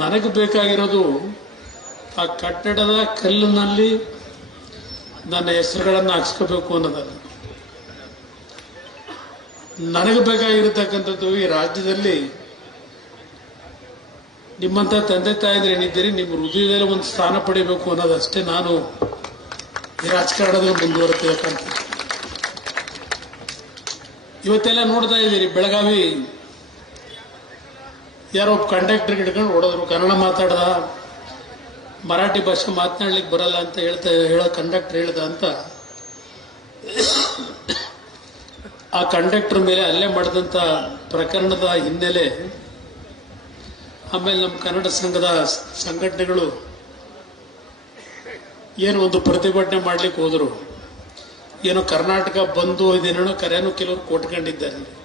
ನನಗೆ ಬೇಕಾಗಿರೋದು ಆ ಕಟ್ಟಡದ ಕಲ್ಲಿನಲ್ಲಿ ನನ್ನ ಹೆಸರುಗಳನ್ನು ಹಾಕ್ಸ್ಕೋಬೇಕು ಅನ್ನೋದಲ್ಲ. ನನಗೆ ಬೇಕಾಗಿರತಕ್ಕಂಥದ್ದು ಈ ರಾಜ್ಯದಲ್ಲಿ ನಿಮ್ಮಂಥ ತಂದೆ ತಾಯಿದ್ರೆ ಏನಿದ್ದೀರಿ, ನಿಮ್ಮ ಹೃದಯದಲ್ಲಿ ಒಂದು ಸ್ಥಾನ ಪಡಿಬೇಕು ಅನ್ನೋದಷ್ಟೇ ನಾನು ಈ ರಾಜಕಾರಣದಲ್ಲಿ ಮುಂದುವರೆತಕ್ಕಂಥ ಇವತ್ತೆಲ್ಲ ನೋಡ್ತಾ ಇದ್ದೀರಿ, ಬೆಳಗಾವಿ ಯಾರೋ ಕಂಡಕ್ಟರ್ ಹಿಡ್ಕೊಂಡು ಓಡೋದ್ರು. ಕನ್ನಡ ಮಾತಾಡ್ದ. ಮರಾಠಿ ಭಾಷೆ ಮಾತನಾಡ್ಲಿಕ್ಕೆ ಬರಲ್ಲ ಅಂತ ಹೇಳ್ತಾ, ಹೇಳೋ ಕಂಡಕ್ಟರ್ ಹೇಳ್ದ ಅಂತ. ಆ ಕಂಡಕ್ಟರ್ ಮೇಲೆ ಅಲ್ಲೇ ಮಾಡಿದಂಥ ಪ್ರಕರಣದ ಹಿನ್ನೆಲೆ, ಆಮೇಲೆ ನಮ್ಮ ಕನ್ನಡ ಸಂಘದ ಸಂಘಟನೆಗಳು ಏನು ಒಂದು ಪ್ರತಿಭಟನೆ ಮಾಡ್ಲಿಕ್ಕೆ ಹೋದರು. ಏನು ಕರ್ನಾಟಕ ಬಂದು, ಇದೇನೋ ಕರೆಯೂ ಕೆಲವರು ಕೊಟ್ಕೊಂಡಿದ್ದಾರೆ.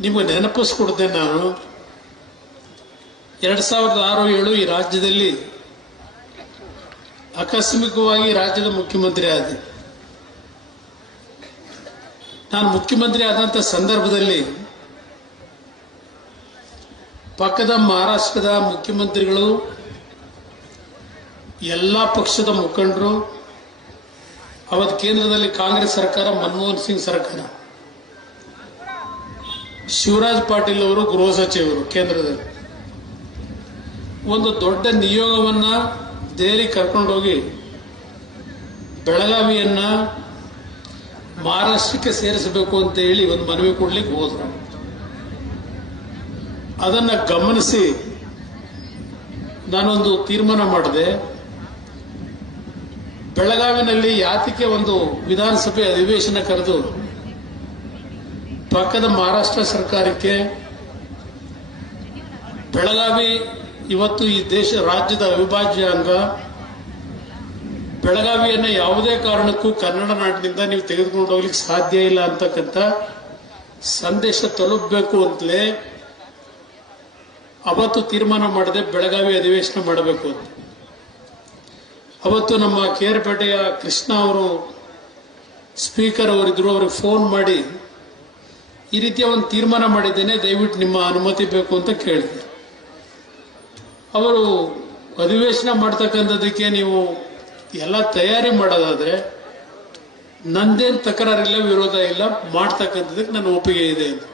ನಿಮಗೆ ನೆನಪಿಸ್ಕೊಡ್ದೆ ನಾನು. ಎರಡು ಸಾವಿರದ ಆರು ಏಳು ಈ ರಾಜ್ಯದಲ್ಲಿ ಆಕಸ್ಮಿಕವಾಗಿ ರಾಜ್ಯದ ಮುಖ್ಯಮಂತ್ರಿ ಆದೆ. ನಾನು ಮುಖ್ಯಮಂತ್ರಿ ಆದಂಥ ಸಂದರ್ಭದಲ್ಲಿ ಪಕ್ಕದ ಮಹಾರಾಷ್ಟ್ರದ ಮುಖ್ಯಮಂತ್ರಿಗಳು, ಎಲ್ಲ ಪಕ್ಷದ ಮುಖಂಡರು, ಅವತ್ತು ಕೇಂದ್ರದಲ್ಲಿ ಕಾಂಗ್ರೆಸ್ ಸರ್ಕಾರ, ಮನಮೋಹನ್ ಸಿಂಗ್ ಸರ್ಕಾರ. ಶಿವರಾಜ್ ಪಾಟೀಲ್ ಅವರು ಗೃಹ ಸಚಿವರು ಕೇಂದ್ರದಲ್ಲಿ. ಒಂದು ದೊಡ್ಡ ನಿಯೋಗವನ್ನ ದೆಹಲಿ ಕರ್ಕೊಂಡೋಗಿ ಬೆಳಗಾವಿಯನ್ನ ಮಹಾರಾಷ್ಟ್ರಕ್ಕೆ ಸೇರಿಸಬೇಕು ಅಂತ ಹೇಳಿ ಒಂದು ಮನವಿ ಕೊಡ್ಲಿಕ್ಕೆ ಹೋದ್ರು. ಅದನ್ನ ಗಮನಿಸಿ ನಾನೊಂದು ತೀರ್ಮಾನ ಮಾಡಿದೆ. ಬೆಳಗಾವಿನಲ್ಲಿ ಯಾತಿಕೆ ಒಂದು ವಿಧಾನಸಭೆ ಅಧಿವೇಶನ ಕರೆದು ಪಕ್ಕದ ಮಹಾರಾಷ್ಟ್ರ ಸರ್ಕಾರಕ್ಕೆ ಬೆಳಗಾವಿ ಇವತ್ತು ಈ ದೇಶ, ರಾಜ್ಯದ ಅವಿಭಾಜ್ಯ ಅಂಗ. ಬೆಳಗಾವಿಯನ್ನು ಯಾವುದೇ ಕಾರಣಕ್ಕೂ ಕನ್ನಡ ನಾಡಿನಿಂದ ನೀವು ತೆಗೆದುಕೊಂಡು ಹೋಗ್ಲಿಕ್ಕೆ ಸಾಧ್ಯ ಇಲ್ಲ ಅಂತಕ್ಕಂಥ ಸಂದೇಶ ತಲುಪಬೇಕು ಅಂತಲೇ ಅವತ್ತು ತೀರ್ಮಾನ ಮಾಡದೆ ಬೆಳಗಾವಿ ಅಧಿವೇಶನ ಮಾಡಬೇಕು ಅಂತ. ಅವತ್ತು ನಮ್ಮ ಕೇರ್ಪೇಟೆಯ ಕೃಷ್ಣ ಅವರು ಸ್ಪೀಕರ್ ಅವರಿದ್ರು, ಅವ್ರಿಗೆ ಫೋನ್ ಮಾಡಿ ಈ ರೀತಿಯ ಒಂದು ತೀರ್ಮಾನ ಮಾಡಿದ್ದೇನೆ, ದಯವಿಟ್ಟು ನಿಮ್ಮ ಅನುಮತಿ ಬೇಕು ಅಂತ ಕೇಳಿದೆ ಅವರು ಅಧಿವೇಶನ ಮಾಡ್ತಕ್ಕಂಥದ್ದಕ್ಕೆ ನೀವು ಎಲ್ಲ ತಯಾರಿ ಮಾಡೋದಾದ್ರೆ ನಂದೇನು ತಕರಾರಿಲ್ಲ, ವಿರೋಧ ಇಲ್ಲ, ಮಾಡ್ತಕ್ಕಂಥದ್ದಕ್ಕೆ ನನ್ನ ಒಪ್ಪಿಗೆ ಇದೆ ಅಂತ.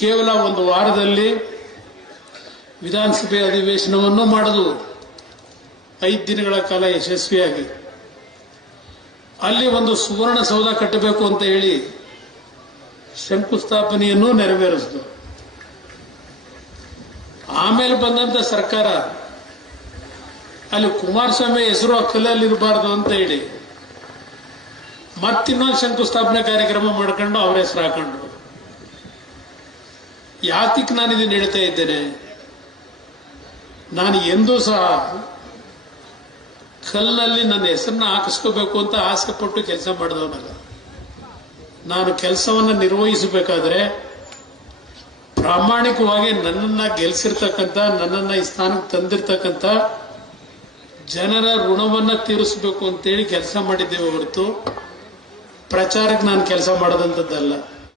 ಕೇವಲ ಒಂದು ವಾರದಲ್ಲಿ ವಿಧಾನಸಭೆ ಅಧಿವೇಶನವನ್ನು ಮಾಡಲು ಐದು ದಿನಗಳ ಕಾಲ ಯಶಸ್ವಿಯಾಗಿ ಅಲ್ಲಿ ಒಂದು ಸುವರ್ಣ ಸೌಧ ಕಟ್ಟಬೇಕು ಅಂತ ಹೇಳಿ ಶಂಕುಸ್ಥಾಪನೆಯನ್ನು ನೆರವೇರಿಸಿತು. ಆಮೇಲೆ ಬಂದಂತ ಸರ್ಕಾರ, ಅಲ್ಲಿ ಕುಮಾರಸ್ವಾಮಿ ಹೆಸರು ಆ ಕಲ್ಲಲ್ಲಿ ಇರಬಾರ್ದು ಅಂತ ಹೇಳಿ, ಮತ್ತಿನ್ನೊಂದು ಶಂಕುಸ್ಥಾಪನೆ ಕಾರ್ಯಕ್ರಮ ಮಾಡ್ಕೊಂಡು ಅವರ ಹೆಸರು ಹಾಕೊಂಡ್ರು. ಯಾತಿಕ್ ನಾನು ಇದನ್ನು ಹೇಳ್ತಾ ಇದ್ದೇನೆ? ನಾನು ಎಂದೂ ಸಹ ಕಲ್ಲಲ್ಲಿ ನನ್ನ ಹೆಸರನ್ನ ಹಾಕಿಸ್ಕೋಬೇಕು ಅಂತ ಆಸೆ ಪಟ್ಟು ಕೆಲಸ ಮಾಡಿದವನಲ್ಲ. ನಾನು ಕೆಲಸವನ್ನು ನಿರ್ವಹಿಸಬೇಕಾದ್ರೆ ಪ್ರಾಮಾಣಿಕವಾಗಿ ನನ್ನನ್ನ ಗೆಲ್ಲಿಸಿರ್ತಕ್ಕಂಥ ನನ್ನನ್ನ ಈ ಸ್ಥಾನಕ್ಕೆ ತಂದಿರ್ತಕ್ಕಂಥ ಜನರ ಋಣವನ್ನ ತೀರಿಸಬೇಕು ಅಂತೇಳಿ ಕೆಲಸ ಮಾಡಿದ್ದೇವೆ ಹೊರತು ಪ್ರಚಾರಕ್ಕೆ ನಾನು ಕೆಲಸ ಮಾಡದಂಥದ್ದಲ್ಲ.